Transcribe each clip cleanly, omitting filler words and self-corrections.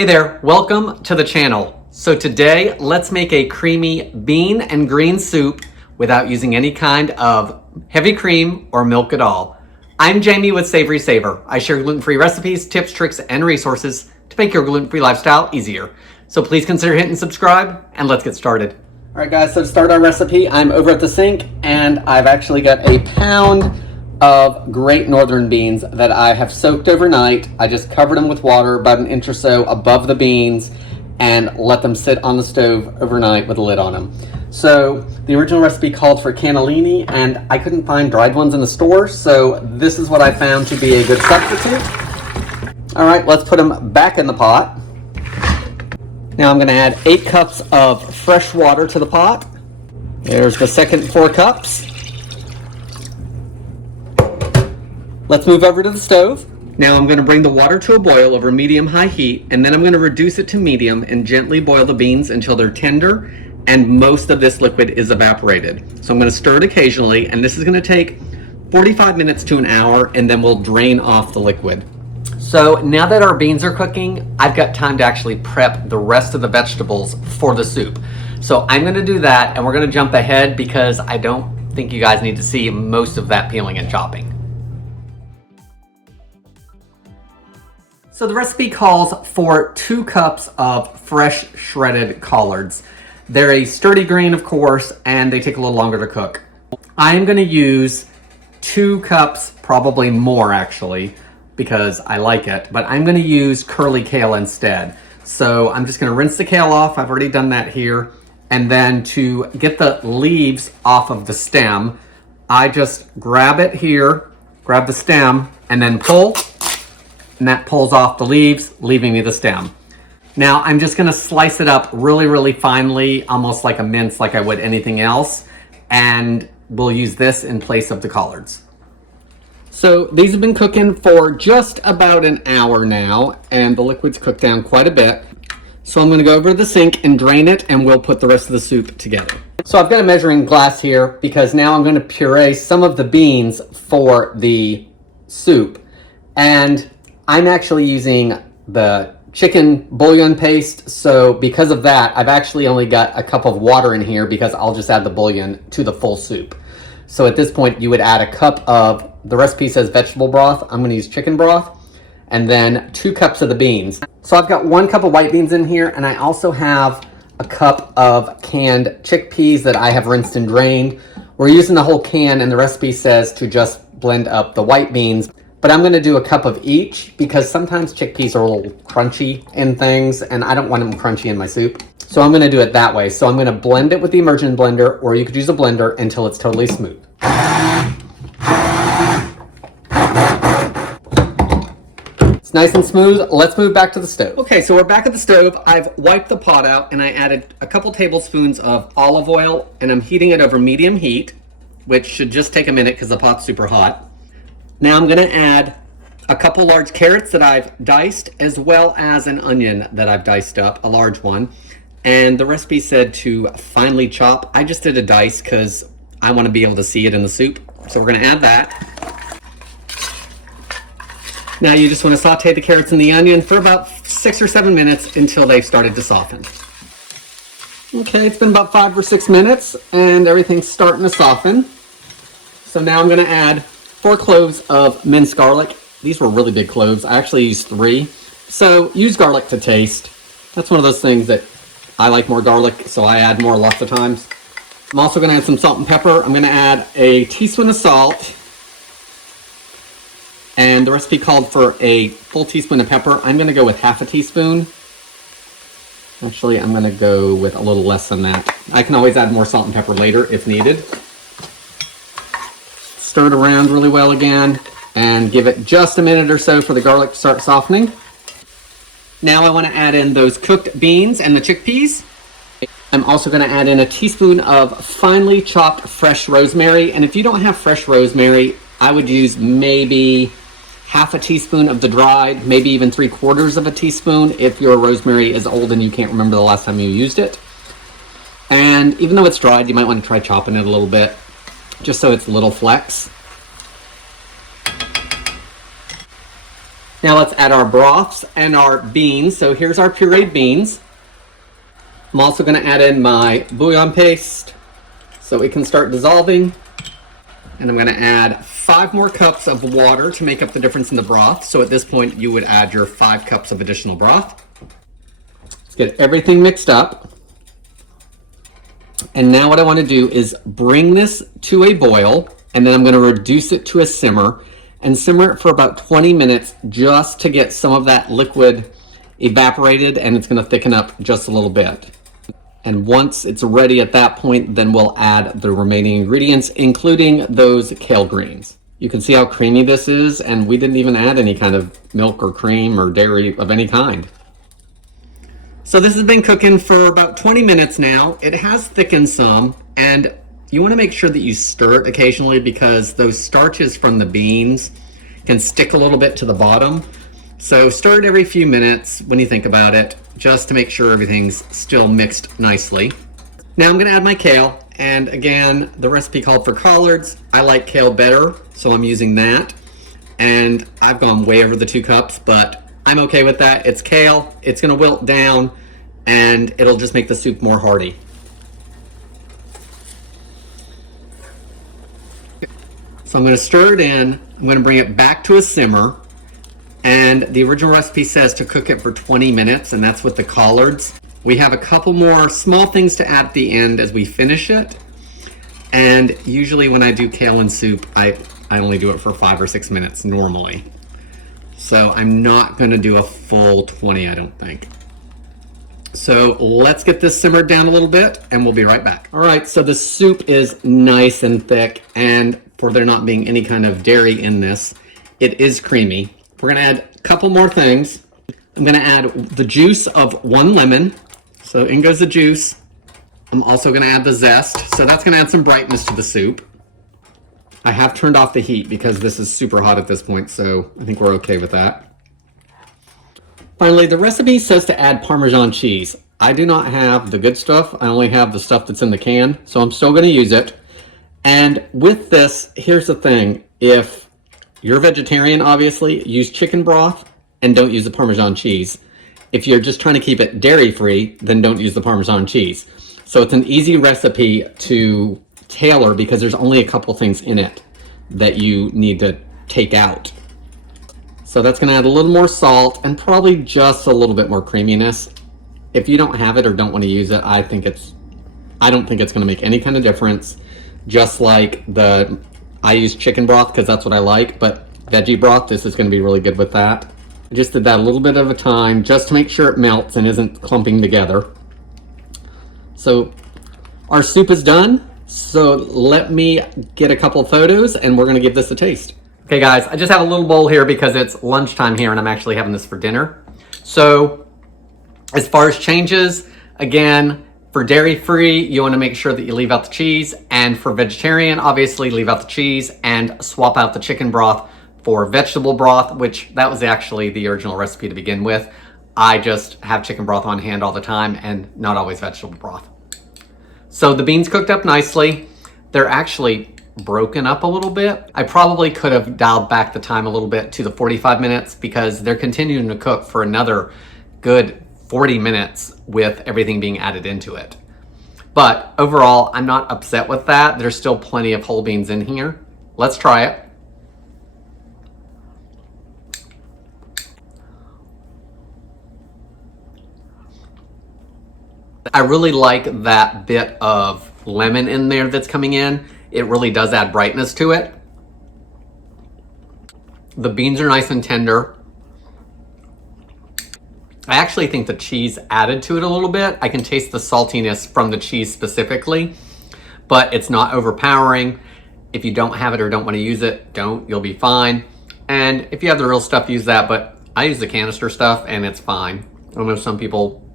Hey there, welcome to the channel. So today, let's make a creamy bean and green soup without using any kind of heavy cream or milk at all. I'm Jamie with SavorySaver. I share gluten-free recipes, tips, tricks, and resources to make your gluten-free lifestyle easier. So please consider hitting subscribe and let's get started. All right guys, so to start our recipe, I'm over at the sink and I've actually got a pound of great northern beans that I have soaked overnight. I just covered them with water about an inch or so above the beans and let them sit on the stove overnight with a lid on them. So the original recipe called for cannellini and I couldn't find dried ones in the store, so this is what I found to be a good substitute. All right, let's put them back in the pot. Now I'm gonna add 8 cups of fresh water to the pot. There's the second 4 cups. Let's move over to the stove. Now I'm gonna bring the water to a boil over medium-high heat, and then I'm gonna reduce it to medium and gently boil the beans until they're tender and most of this liquid is evaporated. So I'm gonna stir it occasionally, and this is gonna take 45 minutes to an hour, and then we'll drain off the liquid. So now that our beans are cooking, I've got time to actually prep the rest of the vegetables for the soup. So I'm gonna do that, and we're gonna jump ahead because I don't think you guys need to see most of that peeling and chopping. So the recipe calls for 2 cups of fresh shredded collards. They're a sturdy grain, of course, and they take a little longer to cook. I'm gonna use 2 cups, probably more actually, because I like it, but I'm gonna use curly kale instead. So I'm just gonna rinse the kale off. I've already done that here. And then to get the leaves off of the stem, I just grab it here, grab the stem, and then pull. And that pulls off the leaves, leaving me the stem. Now I'm just gonna slice it up really, really finely, almost like a mince, like I would anything else. And we'll use this in place of the collards. So these have been cooking for just about an hour now, and the liquid's cooked down quite a bit. So I'm gonna go over to the sink and drain it, and we'll put the rest of the soup together. So I've got a measuring glass here because now I'm gonna puree some of the beans for the soup. And I'm actually using the chicken bouillon paste, so because of that, I've actually only got a cup of water in here because I'll just add the bouillon to the full soup. So at this point, you would add a cup of, the recipe says vegetable broth, I'm gonna use chicken broth, and then 2 cups of the beans. So I've got 1 cup of white beans in here, and I also have a cup of canned chickpeas that I have rinsed and drained. We're using the whole can, and the recipe says to just blend up the white beans. But I'm gonna do a cup of each because sometimes chickpeas are a little crunchy in things and I don't want them crunchy in my soup. So I'm gonna do it that way. So I'm gonna blend it with the immersion blender, or you could use a blender until it's totally smooth. It's nice and smooth. Let's move back to the stove. Okay, so we're back at the stove. I've wiped the pot out and I added a couple tablespoons of olive oil, and I'm heating it over medium heat, which should just take a minute because the pot's super hot. Now I'm gonna add a couple large carrots that I've diced, as well as an onion that I've diced up, a large one. And the recipe said to finely chop. I just did a dice because I wanna be able to see it in the soup. So we're gonna add that. Now you just wanna saute the carrots and the onion for about 6 or 7 minutes until they've started to soften. Okay, it's been about 5 or 6 minutes and everything's starting to soften. So now I'm gonna add 4 cloves of minced garlic. These were really big cloves. I actually used 3. So use garlic to taste. That's one of those things that I like more garlic, so I add more lots of times. I'm also gonna add some salt and pepper. I'm gonna add a teaspoon of salt. And the recipe called for a full teaspoon of pepper. I'm gonna go with half a teaspoon. Actually, I'm gonna go with a little less than that. I can always add more salt and pepper later if needed. Stir it around really well again and give it just a minute or so for the garlic to start softening. Now I want to add in those cooked beans and the chickpeas. I'm also going to add in a teaspoon of finely chopped fresh rosemary. And if you don't have fresh rosemary, I would use maybe half a teaspoon of the dried, maybe even 3/4 of a teaspoon if your rosemary is old and you can't remember the last time you used it. And even though it's dried, you might want to try chopping it a little bit, just so it's little flecks. Now let's add our broths and our beans. So here's our pureed beans. I'm also going to add in my bouillon paste so it can start dissolving. And I'm going to add 5 more cups of water to make up the difference in the broth. So at this point, you would add your 5 cups of additional broth. Let's get everything mixed up. And now what I want to do is bring this to a boil, and then I'm going to reduce it to a simmer and simmer it for about 20 minutes just to get some of that liquid evaporated, and it's going to thicken up just a little bit. And once it's ready at that point, then we'll add the remaining ingredients, including those kale greens. You can see how creamy this is, and we didn't even add any kind of milk or cream or dairy of any kind. So this has been cooking for about 20 minutes now. It has thickened some, and you want to make sure that you stir it occasionally because those starches from the beans can stick a little bit to the bottom. So stir it every few minutes when you think about it, just to make sure everything's still mixed nicely. Now I'm going to add my kale, and again, the recipe called for collards. I like kale better, so I'm using that. And I've gone way over the 2 cups, but I'm okay with that. It's kale, it's going to wilt down, and it'll just make the soup more hearty. So I'm going to stir it in. I'm going to bring it back to a simmer. And the original recipe says to cook it for 20 minutes, and that's with the collards. We have a couple more small things to add at the end as we finish it. And usually when I do kale and soup, I only do it for 5 or 6 minutes normally. So I'm not going to do a full 20, I don't think. So let's get this simmered down a little bit, and we'll be right back. All right, so the soup is nice and thick, and for there not being any kind of dairy in this, it is creamy. We're gonna add a couple more things. I'm gonna add the juice of 1 lemon. So in goes the juice. I'm also gonna add the zest. So that's gonna add some brightness to the soup. I have turned off the heat because this is super hot at this point, so I think we're okay with that. Finally, the recipe says to add Parmesan cheese. I do not have the good stuff. I only have the stuff that's in the can, so I'm still gonna use it. And with this, here's the thing. If you're a vegetarian, obviously, use chicken broth and don't use the Parmesan cheese. If you're just trying to keep it dairy-free, then don't use the Parmesan cheese. So it's an easy recipe to tailor because there's only a couple things in it that you need to take out. So that's gonna add a little more salt and probably just a little bit more creaminess. If you don't have it or don't want to use it, I don't think it's gonna make any kind of difference. Just like I use chicken broth because that's what I like, but veggie broth, this is going to be really good with that. I just did that a little bit at a time just to make sure it melts and isn't clumping together. So our soup is done. So let me get a couple photos and we're going to give this a taste. Okay guys, I just have a little bowl here because it's lunchtime here and I'm actually having this for dinner. So as far as changes, again, for dairy-free, you want to make sure that you leave out the cheese. And for vegetarian, obviously leave out the cheese and swap out the chicken broth for vegetable broth, which that was actually the original recipe to begin with. I just have chicken broth on hand all the time and not always vegetable broth. So the beans cooked up nicely. They're actually broken up a little bit. I probably could have dialed back the time a little bit to the 45 minutes because they're continuing to cook for another good 40 minutes with everything being added into it. But overall, I'm not upset with that. There's still plenty of whole beans in here. Let's try it. I really like that bit of lemon in there that's coming in. It really does add brightness to it. The beans are nice and tender. I actually think the cheese added to it a little bit. I can taste the saltiness from the cheese specifically, but it's not overpowering. If you don't have it or don't want to use it, don't, you'll be fine. And if you have the real stuff, use that, but I use the canister stuff and it's fine. I know some people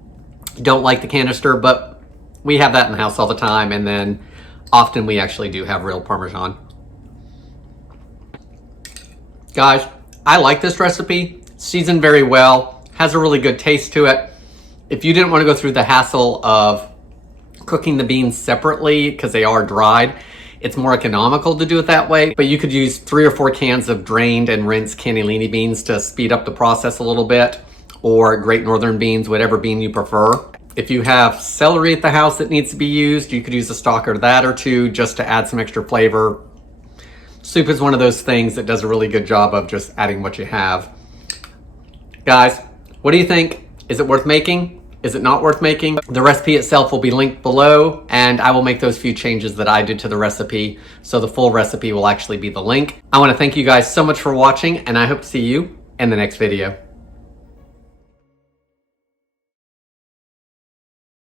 don't like the canister, but we have that in the house all the time, and then often we actually do have real Parmesan. Guys, I like this recipe, seasoned very well. Has a really good taste to it. If you didn't want to go through the hassle of cooking the beans separately because they are dried, it's more economical to do it that way, but you could use 3 or 4 cans of drained and rinsed cannellini beans to speed up the process a little bit, or Great Northern beans, whatever bean you prefer. If you have celery at the house that needs to be used, you could use a stalk of that or 2 just to add some extra flavor. Soup is one of those things that does a really good job of just adding what you have. Guys, what do you think? Is it worth making? Is it not worth making? The recipe itself will be linked below, and I will make those few changes that I did to the recipe, so the full recipe will actually be the link. I want to thank you guys so much for watching, and I hope to see you in the next video.